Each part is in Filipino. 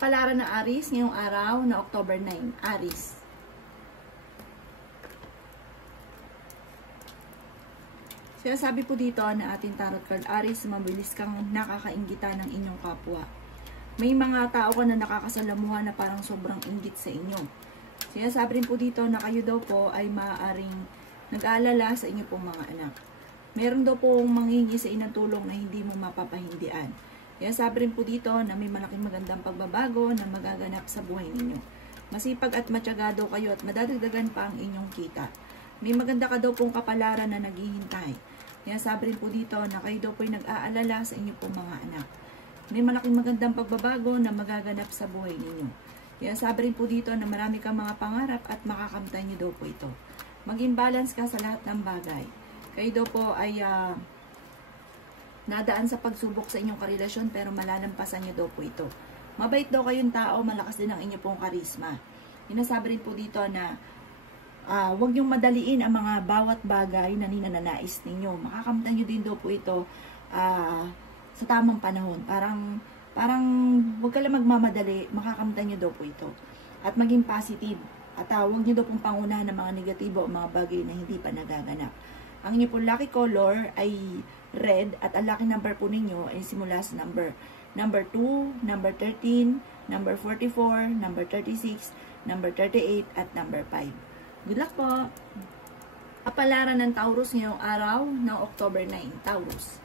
Kapalaran na Aries ngayong araw na October 9. Aries. Sinasabi po dito na ating tarot card, Aries, mabilis kang nakakainggita ng inyong kapwa. May mga tao ka na nakakasalamuhan na parang sobrang inggit sa inyo. Sinasabi rin po dito na kayo daw po ay maaaring nag-aalala sa inyo pong mga anak. Meron daw pong manghingi sa inyong tulong na hindi mo mapapahindian. Sinasabi rin po dito na may malaking magandang pagbabago na magaganap sa buhay ninyo. Masipag at matyaga daw kayo at madadagdagan pa ang inyong kita. May maganda ka daw pong kapalaran na naghihintay. Sinasabi rin po dito na kayo daw po ay nag-aalala sa inyo pong mga anak. May malaking magandang pagbabago na magaganap sa buhay ninyo. Sinasabi rin po dito na marami kang mga pangarap at makakamtan nyo daw po ito. Maging balance ka sa lahat ng bagay. Kayo daw po ay nadaan sa pagsubok sa inyong karelasyon pero malalampasan nyo daw po ito. Mabait daw kayong tao, malakas din ang inyong pong karisma. Sinasabi rin po dito na huwag niyong madaliin ang mga bawat bagay na ninananais ninyo. Makakamtan nyo din daw po ito sa tamang panahon. Parang huwag ka lang magmamadali, makakamtan nyo daw po ito. At maging positive. At huwag nyo daw pong pangunahan ng mga negatibo o mga bagay na hindi pa nagaganap. Ang inyo pong lucky color ay red at ang lucky number po ninyo ay simula sa number 2, number 13, number 44, number 36, number 38, at number 5. Good luck po! Kapalaran ng Taurus ngayong araw ng October 9. Taurus.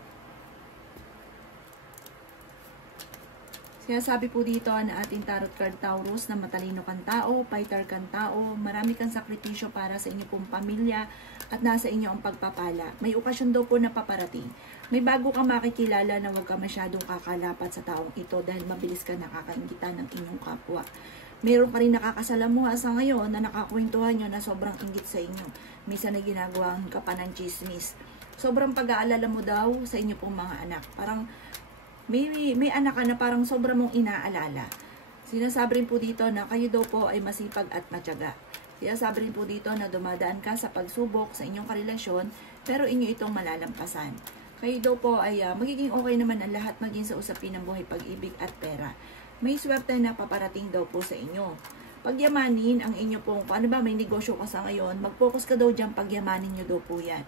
Sinasabi po dito na ating tarot card Taurus na matalino kang tao, fighter kang tao, marami kang sakripisyo para sa inyo pong pamilya at nasa inyo ang pagpapala. May okasyon daw po na paparating. May bago kang makikilala na huwag ka masyadong kakalapat sa taong ito dahil mabilis ka nakakaingita ng inyong kapwa. Meron ka rin nakakasalamuha sa ngayon na nakakwentuhan nyo na sobrang inggit sa inyo. Minsan na ginagawa ka pa ng chismis. Sobrang pag-aalala mo daw sa inyo pong mga anak. Parang may anak ka na parang sobrang mong inaalala. Sinasabi rin po dito na kayo daw po ay masipag at matyaga. Sinasabi rin po dito na dumadaan ka sa pagsubok sa inyong karelasyon pero inyo itong malalampasan. Kayo daw po ay magiging okay naman ang lahat maging sa usapin ng buhay, pag-ibig at pera. May swerte na paparating daw po sa inyo. Pagyamanin ang inyo pong, ano ba, may negosyo ka sa ngayon, mag-focus ka daw dyan, pagyamanin nyo daw po yan.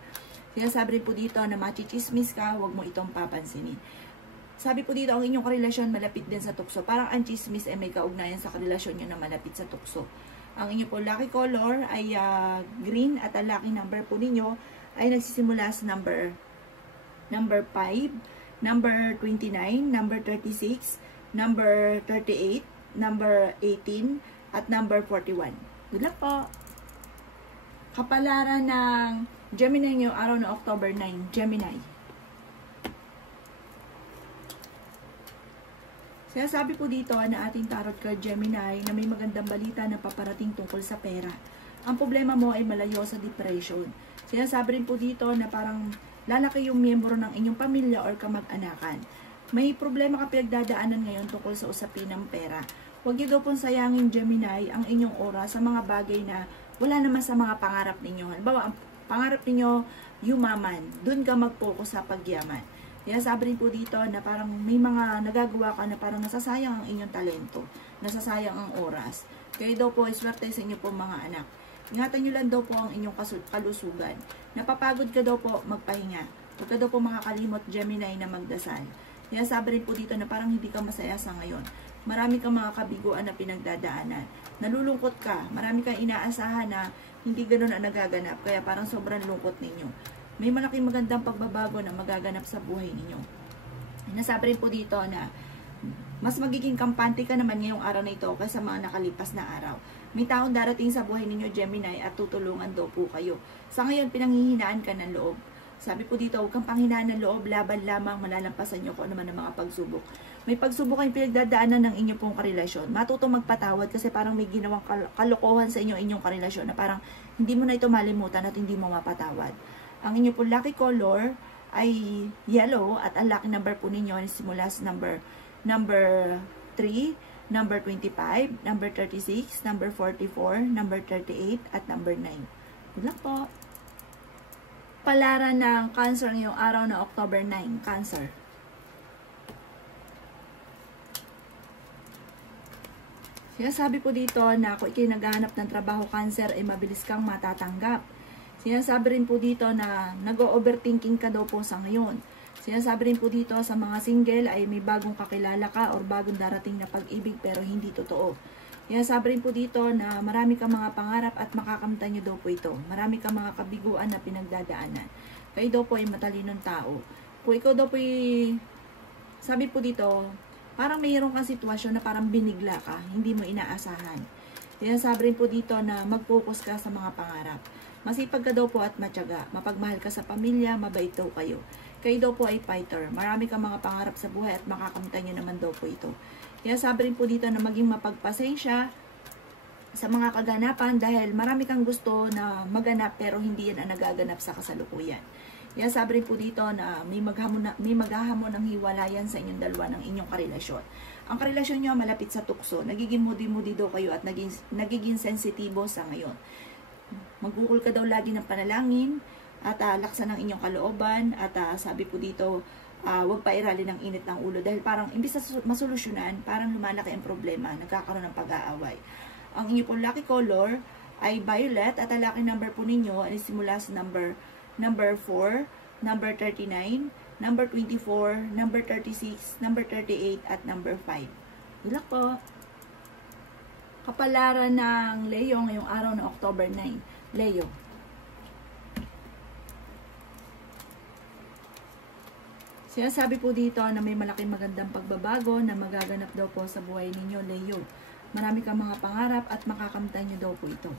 Sinasabi rin po dito na machichismis ka, huwag mo itong papansinin. Sabi po dito, ang inyong karelasyon malapit din sa tukso. Parang ang chismis ay may kaugnayan sa karelasyon nyo na malapit sa tukso. Ang inyong po lucky color ay green at ang lucky number po ninyo ay nagsisimula sa number 5, number 29, number 36, number 38, number 18, at number 41. Good luck po! Kapalaran ng Gemini ngayong araw na October 9. Gemini. Sinasabi po dito na ating tarot card Gemini na may magandang balita na paparating tungkol sa pera. Ang problema mo ay malayo sa depression. Sinasabi rin po dito na parang lalaki yung miyembro ng inyong pamilya or kamag-anakan. May problema ka pinagdadaanan ngayon tungkol sa usapin ng pera. Huwag niyo daw pong sayangin Gemini ang inyong oras sa mga bagay na wala naman sa mga pangarap ninyo. Halimbawa, ang pangarap ninyo yumaman. Doon ka mag-focus sa pagyaman. Sinasabi rin po dito na parang may mga nagagawa ka na parang nasasayang ang inyong talento, nasasayang ang oras. Kayo daw po ay swerte sa inyo po mga anak. Ingatan nyo lang daw po ang inyong kalusugan. Napapagod ka daw po, magpahinga. Huwag ka daw po makakalimot Gemini na magdasal. Sinasabi rin po dito na parang hindi ka masaya sa ngayon. Marami kang mga kabiguan na pinagdadaanan. Nalulungkot ka, marami kang inaasahan na hindi ganun ang nagaganap, kaya parang sobrang lungkot ninyo. May malaking magandang pagbabago na magaganap sa buhay ninyo. Nasabi rin po dito na mas magiging kampante ka naman ngayong araw na ito kaysa mga nakalipas na araw. May taong darating sa buhay ninyo, Gemini, at tutulungan daw po kayo. Sa ngayon, pinanghihinaan ka ng loob. Sabi po dito, huwag kang panghinaan ng loob, laban lamang, malalampasan nyo kung ano man ang mga pagsubok. May pagsubok kayong pinagdadaanan ng inyong pong karelasyon. Matutong magpatawad kasi parang may ginawang kalokohan sa inyong karelasyon na parang hindi mo na ito malimutan at hindi mo mapatawad. Ang inyo po lucky color ay yellow at ang lucky number po ninyo ay simula sa number 3, number 25, number 36, number 44, number 38, at number 9. Good luck po! Palaran ng Cancer ngayong araw na October 9. Cancer. Sinasabi po dito na kung ikay naghahanap ng trabaho, Cancer, ay mabilis kang matatanggap. Sinasabi rin po dito na nag-overthinking ka daw po sa ngayon. Sinasabi rin po dito sa mga single ay may bagong kakilala ka or bagong darating na pag-ibig pero hindi totoo. Sinasabi rin po dito na marami kang mga pangarap at makakamtan nyo daw po ito. Marami kang mga kabiguan na pinagdadaanan. Kayo daw po ay matalinong tao. Kung ikaw daw po ay, sabi po dito, parang mayroon kang sitwasyon na parang binigla ka, hindi mo inaasahan. Sinasabi rin po dito na mag-focus ka sa mga pangarap. Masipag ka daw po at matyaga. Mapagmahal ka sa pamilya, mabait daw kayo. Kayo daw po ay fighter. Marami kang mga pangarap sa buhay at makakamtan nyo naman daw po ito. Sinasabi rin po dito na maging mapagpasensya sa mga kaganapan dahil marami kang gusto na maganap pero hindi yan ang nagaganap sa kasalukuyan. Sabi rin po dito na may maghahamon ng hiwalayan sa inyong dalawa ng inyong karelasyon. Ang karelasyon nyo malapit sa tukso. Nagiging moody-moody daw kayo at nagiging sensitibo sa ngayon. Magukul ka daw lagi ng panalangin at laksan ng inyong kalooban. At sabi po dito, huwag pairali ng init ng ulo dahil parang imbis na masolusyonan, parang lumalaki ang problema, nagkakaroon ng pag-aaway. Ang inyong pong lucky color ay violet at ang lucky number po ninyo ay simula sa number 4, number 39, number 24, number 36, number 38, at number 5. Good luck po! Kapalaran ng Leo ngayong araw na October 9. Leo. Sinasabi po dito na may malaking magandang pagbabago na magaganap daw po sa buhay ninyo, Leo. Marami kang mga pangarap at makakamtan nyo daw po ito.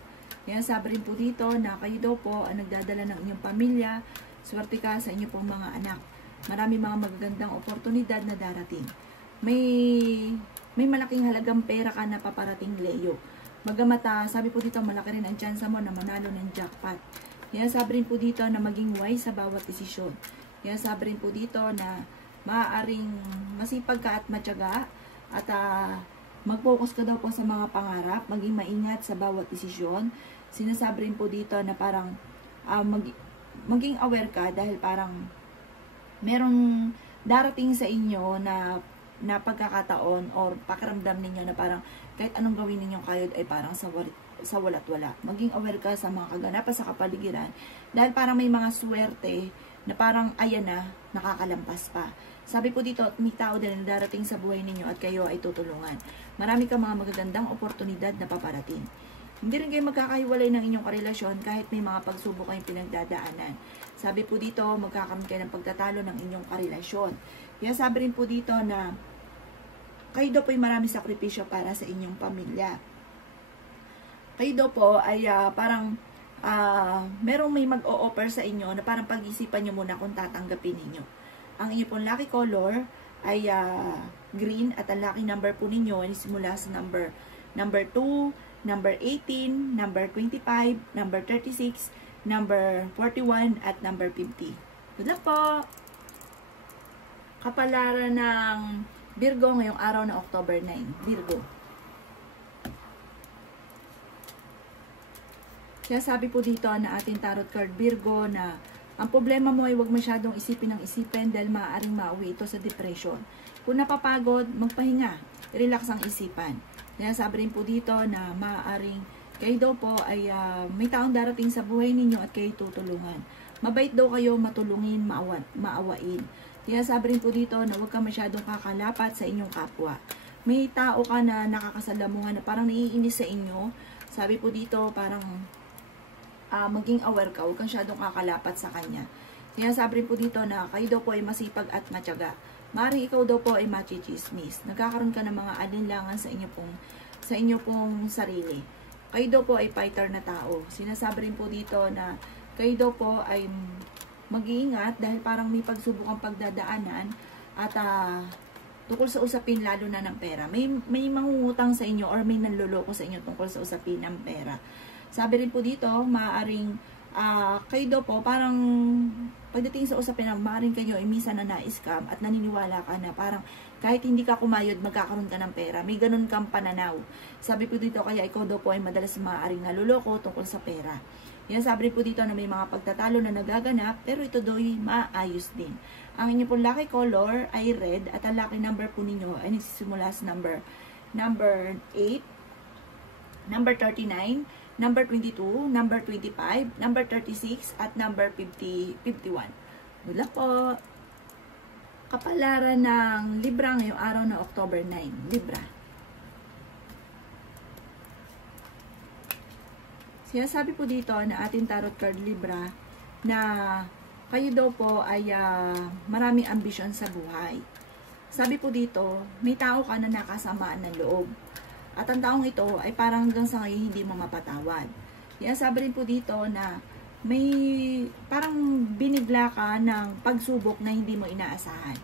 Sabi rin po dito na kayo daw po ang nagdadala ng inyong pamilya. Swerte ka sa inyong pong mga anak. Marami mga magagandang oportunidad na darating. May malaking halagang pera ka na paparating, Leo. Bagamat sabi po dito malaki rin ang tsansa mo na manalo ng jackpot. Sabi rin po dito na maging wise sa bawat desisyon. Sabi rin po dito na maaaring masipag ka at matyaga at mag-focus ka daw po sa mga pangarap, maging maingat sa bawat desisyon. Sinasabi rin po dito na parang maging aware ka dahil parang merong darating sa inyo na pagkakataon or pakiramdam ninyo na parang kahit anong gawin ninyong kayod ay parang sa walat wala. Maging aware ka sa mga kaganapan sa kapaligiran dahil parang may mga swerte na parang ayan na, nakakalampas pa. Sabi po dito, may tao din na darating sa buhay ninyo at kayo ay tutulungan. Marami kang mga magagandang oportunidad na paparating. Hindi rin kayo magkakahiwalay ng inyong karelasyon kahit may mga pagsubok kayong pinagdadaanan. Sabi po dito, magkakaroon kayo ng pagtatalo ng inyong karelasyon. Sabi rin po dito na kayo daw po ay marami sakripisyo para sa inyong pamilya. Kayo daw po ay parang merong may mag-o-offer sa inyo na parang pag-isipan nyo muna kung tatanggapin ninyo. Ang inyong pong lucky color ay green at ang lucky number po ninyo ay simula sa number 2, number 18, number 25, number 36, number 41, at number 50. Good luck po! Kapalaran ng Virgo ngayong araw na October 9. Virgo. Kaya sabi po dito na ating tarot card Virgo na ang problema mo ay huwag masyadong isipin ng isipin dahil maaaring mauwi ito sa depression. Kung napapagod, magpahinga. Relax ang isipan. Kaya sabi rin po dito na maaaring kayo daw po ay may taong darating sa buhay ninyo at kayo tutulungan. Mabait daw kayo matulungin, maawain. Kaya sabi rin po dito na huwag ka masyadong kakalapat sa inyong kapwa. May tao ka na nakakasalamuhan na parang naiinis sa inyo. Sabi po dito parang maging aware ka, huwag kang masyadong kakalapat sa kanya. Kaya sabi rin po dito na kayo daw po ay masipag at matyaga. Maaaring ikaw daw po ay machichismis. Nagkakaroon ka ng mga alinlangan sa inyo pong sarili. Kayo daw po ay fighter na tao. Sinasabi rin po dito na kayo daw po ay mag-iingat dahil parang may pagsubukang pagdadaanan at tungkol sa usapin lalo na ng pera. May mangungutang sa inyo or may nanloloko sa inyo tungkol sa usapin ng pera. Sabi rin po dito, maaaring kayo daw po parang pagdating sa usapin na maaaring kayo ay minsan na na-scam at naniniwala ka na parang kahit hindi ka kumayod, magkakaroon ka ng pera. May ganun kang pananaw. Sabi po dito, kaya ikaw daw po ay madalas maaaring naluloko tungkol sa pera. Yan, sabi po dito na may mga pagtatalo na nagaganap, pero ito daw ay maayos din. Ang inyo pong lucky color ay red at ang lucky number po ninyo ay nagsisimula sa number 8, number 39, number 22, number 25, number 36, at number 51. Good luck po! Kapalaran ng Libra ngayong araw na October 9. Libra. Sinasabi po dito na ating tarot card Libra na kayo daw po ay maraming ambisyon sa buhay. Sabi po dito, may tao ka na nakasamaan ng loob. At ang taong ito ay parang hanggang sa ngayon hindi mo mapatawad. Sabi rin po dito na may parang binigla ka ng pagsubok na hindi mo inaasahan.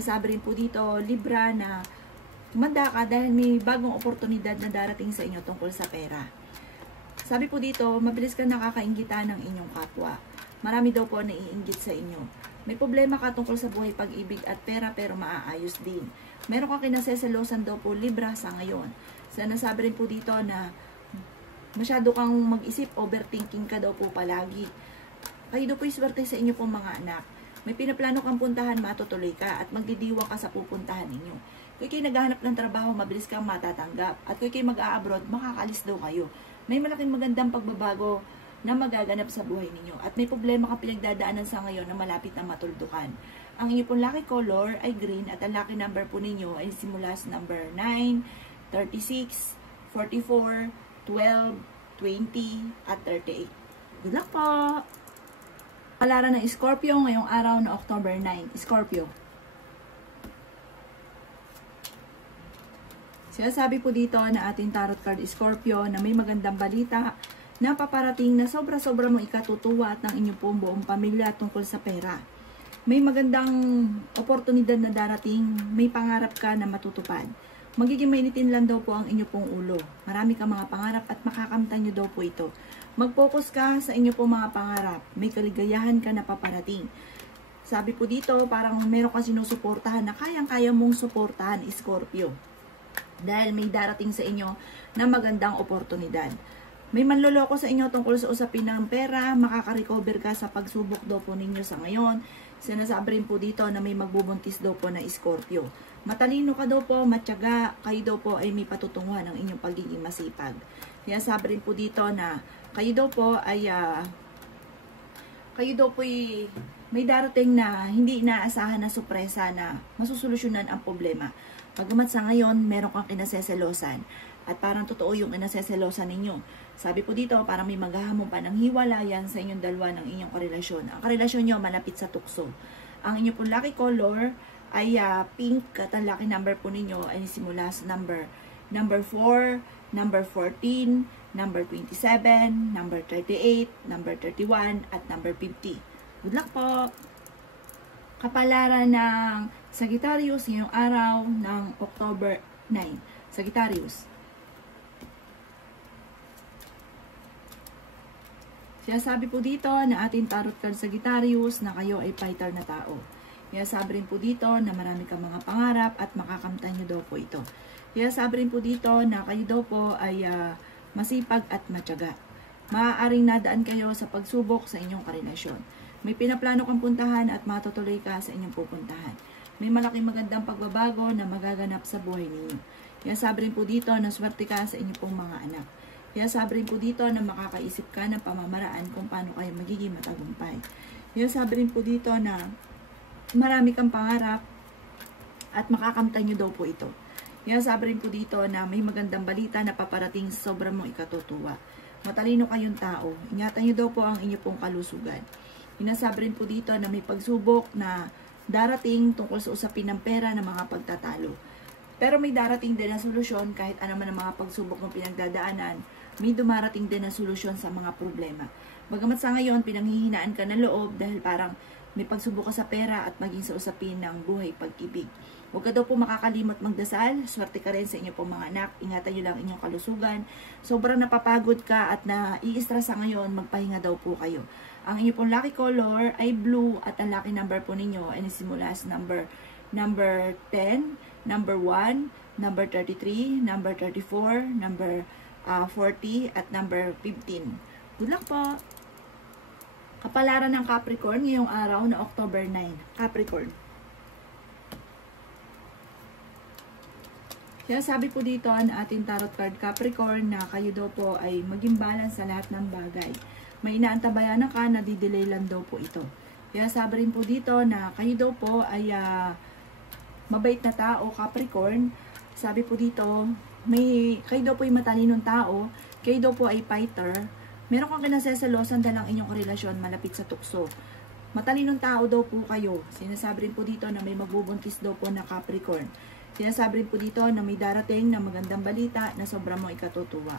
Sabi rin po dito, Libra, na tumanda ka dahil may bagong oportunidad na darating sa inyo tungkol sa pera. Sabi po dito, mabilis ka nakakainggitan ng inyong kapwa. Marami daw po naiinggit sa inyo. May problema ka tungkol sa buhay, pag-ibig at pera pero maaayos din. Meron kang kinaseselosan daw po Libra sa ngayon. Nasabi rin po dito na masyado kang mag-isip, overthinking ka daw po palagi. Kayo daw po iswerte sa inyo po mga anak. May pinaplano kang puntahan, matutuloy ka at magdidiwa ka sa pupuntahan ninyo. Kung kayo naghahanap ng trabaho, mabilis kang matatanggap. At kung kayo mag-a-abroad, makakalis daw kayo. May malaking magandang pagbabago na magaganap sa buhay ninyo. At may problema ka pinagdadaanan sa ngayon na malapit na matuldukan. Ang inyo pong lucky color ay green at ang lucky number po ninyo ay simula sa number 9, 36, 44, 12, 20, at 38. Good luck po! Palaran ng Scorpio ngayong araw na October 9. Scorpio. Sinasabi po dito na ating tarot card Scorpio na may magandang balita na paparating na sobra-sobra mong ikatutuwa at ng inyong pong buong pamilya tungkol sa pera. May magandang oportunidad na darating, may pangarap ka na matutupad. Magiging mainitin lang daw po ang inyong pong ulo. Marami kang mga pangarap at makakamtan nyo daw po ito. Mag-focus ka sa inyong pong mga pangarap. May kaligayahan ka na paparating. Sabi po dito, parang meron ka sinusuportahan na kayang-kaya mong suportahan, Scorpio. Dahil may darating sa inyo na magandang oportunidad. May manloloko sa inyo tungkol sa usapin ng pera, makaka-recover ka sa pagsubok daw po ninyo sa ngayon. Sinasabi rin po dito na may magbubuntis daw po na Scorpio. Matalino ka daw po, matyaga, kayo daw po ay may patutunguhan ng inyong pagiging masipag. Sinasabi rin po dito na kayo daw po ay may darating na hindi inaasahan na sorpresa na masusolusyonan ang problema. Pagamat sa ngayon, meron kang kinaseselosan. At parang totoo yung kinaseselosan ninyo. Sabi po dito, parang may maghahamon pa ng hiwalayan sa inyong dalawa ng inyong karelasyon. Ang karelasyon nyo malapit sa tukso. Ang inyong pong lucky color ay pink at ang lucky number po ninyo ay simula sa number 4, number 14, number 27, number 38, number 31, at number 50. Good luck po! Kapalaran ng Sagittarius ngayong araw ng October 9. Sagittarius. Sinasabi po dito na ating tarot card Sagittarius na kayo ay fighter na tao. Sinasabi rin po dito na marami kang mga pangarap at makakamtan nyo daw po ito. Sinasabi rin po dito na kayo daw po ay masipag at matyaga. Maaaring nadaan kayo sa pagsubok sa inyong karelasyon. May pinaplano kang puntahan at matutuloy ka sa inyong pupuntahan. May malaking magandang pagbabago na magaganap sa buhay ninyo. Sinasabi rin po dito na swerte ka sa inyong pong mga anak. Sabi rin po dito na makakaisip ka ng pamamaraan kung paano kayo magiging matagumpay. Sabi rin po dito na marami kang pangarap at makakamtan nyo daw po ito. Sabi rin po dito na may magandang balita na paparating sa sobrang mong ikatutuwa. Matalino kayong tao. Ingatan nyo daw po ang inyong pong kalusugan. Sabi rin po dito na may pagsubok na darating tungkol sa usapin ng pera na mga pagtatalo. Pero may darating din na solusyon kahit ano man ang mga pagsubok ng pinagdadaanan. May dumarating din na solusyon sa mga problema. Bagamat sa ngayon, pinanghihinaan ka ng loob dahil parang may pagsubok ka sa pera at maging sa usapin ng buhay pag-ibig. Huwag ka daw po makakalimot magdasal. Swerte ka rin sa inyo pong mga anak. Ingatan nyo lang inyong kalusugan. Sobrang napapagod ka at nai-stress sa ngayon, magpahinga daw po kayo. Ang inyong pong lucky color ay blue at ang lucky number po ninyo ay simula sa number 10, number 1, number 33, number 34, number 40, at number 15. Good luck po! Kapalaran ng Capricorn ngayong araw na October 9. Capricorn. Kaya sabi po dito na ating tarot card Capricorn na kayo daw po ay maging balance sa lahat ng bagay. May inaantabayanan ka na didelay lang daw po ito. Kaya sabi rin po dito na kayo daw po ay mabait na tao, Capricorn. Sabi po dito, kayo daw po ay matalinong tao, kayo daw po ay fighter. Meron kang kinasesalosan dahil ang inyong relasyon malapit sa tukso. Matalinong tao daw po kayo. Sinasabi rin po dito na may magbubuntis daw po na Capricorn. Sinasabi rin po dito na may darating na magandang balita na sobrang mo ikatutuwa.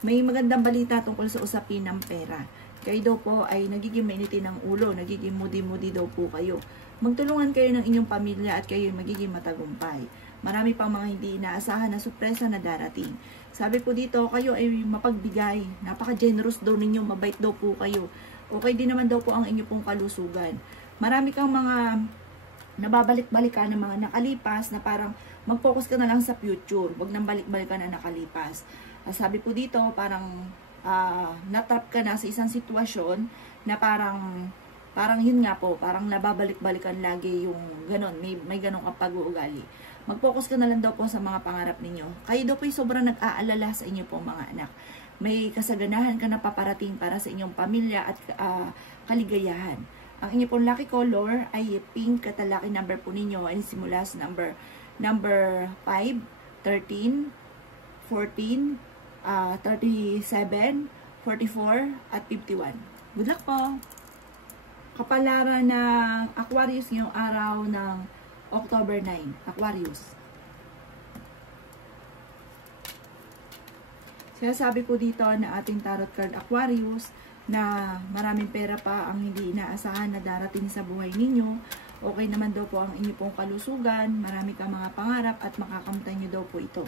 May magandang balita tungkol sa usapin ng pera. Kayo daw po ay nagiging mainitin ng ulo, nagiging moody-moody daw po kayo. Magtulungan kayo ng inyong pamilya at kayo magiging matagumpay. Marami pang mga hindi inaasahan na sorpresa na darating. Sabi po dito, kayo ay mapagbigay. Napaka-generous daw ninyo, mabait daw po kayo. Okay din naman daw po ang inyong pong kalusugan. Marami kang mga nababalik-balikan ng mga nakalipas na parang mag-focus ka na lang sa future. Huwag nang balik-balikan na nakalipas. Sabi po dito, parang natrap ka na sa isang sitwasyon na parang yun nga po, parang nababalik-balikan lagi yung ganon, may ganon kang pag-uugali. Mag-focus ka na lang daw po sa mga pangarap ninyo. Kayo daw po yung sobrang nag-aalala sa inyo po mga anak. May kasaganahan ka na paparating para sa inyong pamilya at kaligayahan. Ang inyong pong lucky color ay pink at lucky number po ninyo ay simula sa number 5, 13, 14, 37, 44, at 51. Good luck po! Kapalaran ng Aquarius ngayong araw ng October 9. Aquarius. Sinasabi po dito na ating tarot card Aquarius na maraming pera pa ang hindi inaasahan na darating sa buhay ninyo. Okay naman daw po ang inyo pong kalusugan, marami kang mga pangarap at makakamtan nyo daw po ito.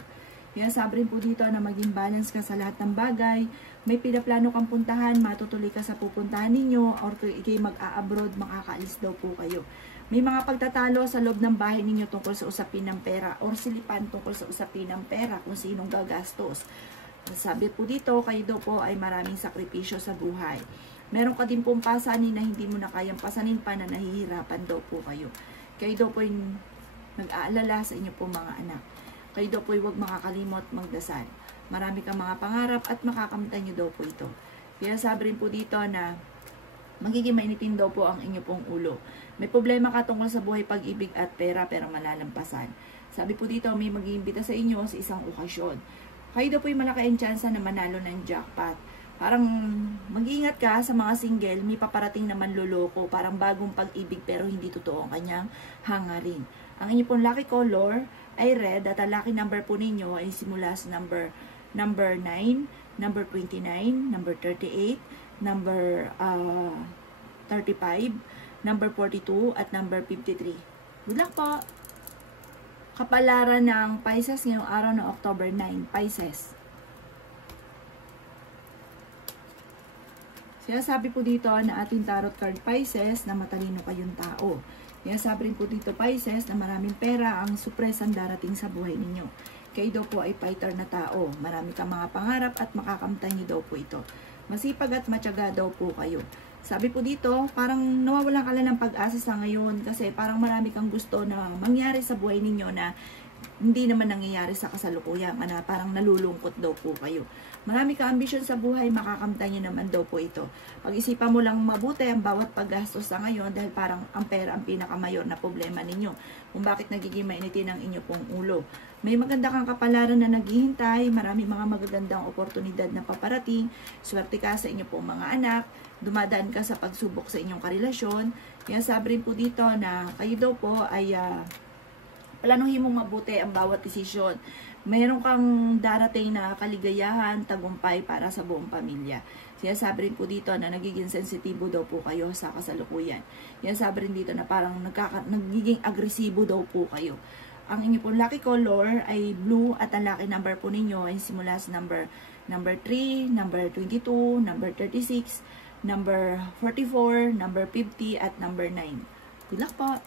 Kaya sabi rin po dito na maging balance ka sa lahat ng bagay. May pinaplano kang puntahan, matutuloy ka sa pupuntahan ninyo, or kung ikay mag-a-abroad, makakaalis daw po kayo. May mga pagtatalo sa loob ng bahay ninyo tungkol sa usapin ng pera, or silipan tungkol sa usapin ng pera, kung sinong gagastos. Sabi po dito, kayo daw po ay maraming sakripisyo sa buhay. Meron ka din pong pasanin na hindi mo na kayang pasanin pa na nahihirapan daw po kayo. Kayo daw po yung nag-aalala sa inyo po mga anak. Kayo daw po ay huwag makakalimot magdasal. Marami kang mga pangarap at makakamtan nyo daw po ito. Kaya sabi rin po dito na magiging mainitin daw po ang inyo pong ulo. May problema ka tungkol sa buhay, pag-ibig at pera pero malalampasan. Sabi po dito may mag-iimbita sa inyo sa isang okasyon. Kayo daw po yung malaki ang tsansa na manalo ng jackpot. Parang mag-iingat ka sa mga single, may paparating naman loloko, parang bagong pag-ibig pero hindi totoo ang kanyang hangarin. Ang inyo pong lucky color ay red at ang lucky number po ninyo ay simula sa number 9, number 29, number 38, number 35, number 42, at number 53. Good luck po! Kapalaran ng Pisces ngayong araw ng October 9, Pisces. Sinasabi po dito na ating tarot card Pisces na matalino kayong tao. Sinasabi rin po dito Pisces na maraming pera ang supresang darating sa buhay ninyo. Kayo daw po ay fighter na tao. Marami kang mga pangarap at makakamtan nyo daw po ito. Masipag at matyaga daw po kayo. Sabi po dito, parang nawawalan ka lang ng pag-asa sa ngayon kasi parang marami kang gusto na mangyari sa buhay ninyo na hindi naman nangyayari sa kasalukuyan, na parang nalulungkot daw po kayo. Marami ka ambisyon sa buhay, makakamtan nyo naman daw po ito. Pag-isipan mo lang mabuti ang bawat paggastos sa ngayon dahil parang ang pera ang pinakamayor na problema ninyo. Kung bakit nagiging mainitin ang inyo pong ulo. May maganda kang kapalaran na naghihintay, marami mga magagandang oportunidad na paparating, swerte ka sa inyo pong mga anak, dumadaan ka sa pagsubok sa inyong karelasyon. Kaya sabi rin po dito na kayo daw po ay planuhin mong mabuti ang bawat desisyon. Mayroon kang darating na kaligayahan, tagumpay para sa buong pamilya. Sinasabi rin po dito na nagiging sensitibo daw po kayo sa kasalukuyan. Sinasabi rin dito na parang nagiging agresibo daw po kayo. Ang inyo pong lucky color ay blue at ang lucky number po ninyo ay simula sa number 3, number 22, number 36, number 44, number 50, at number 9. Good luck po!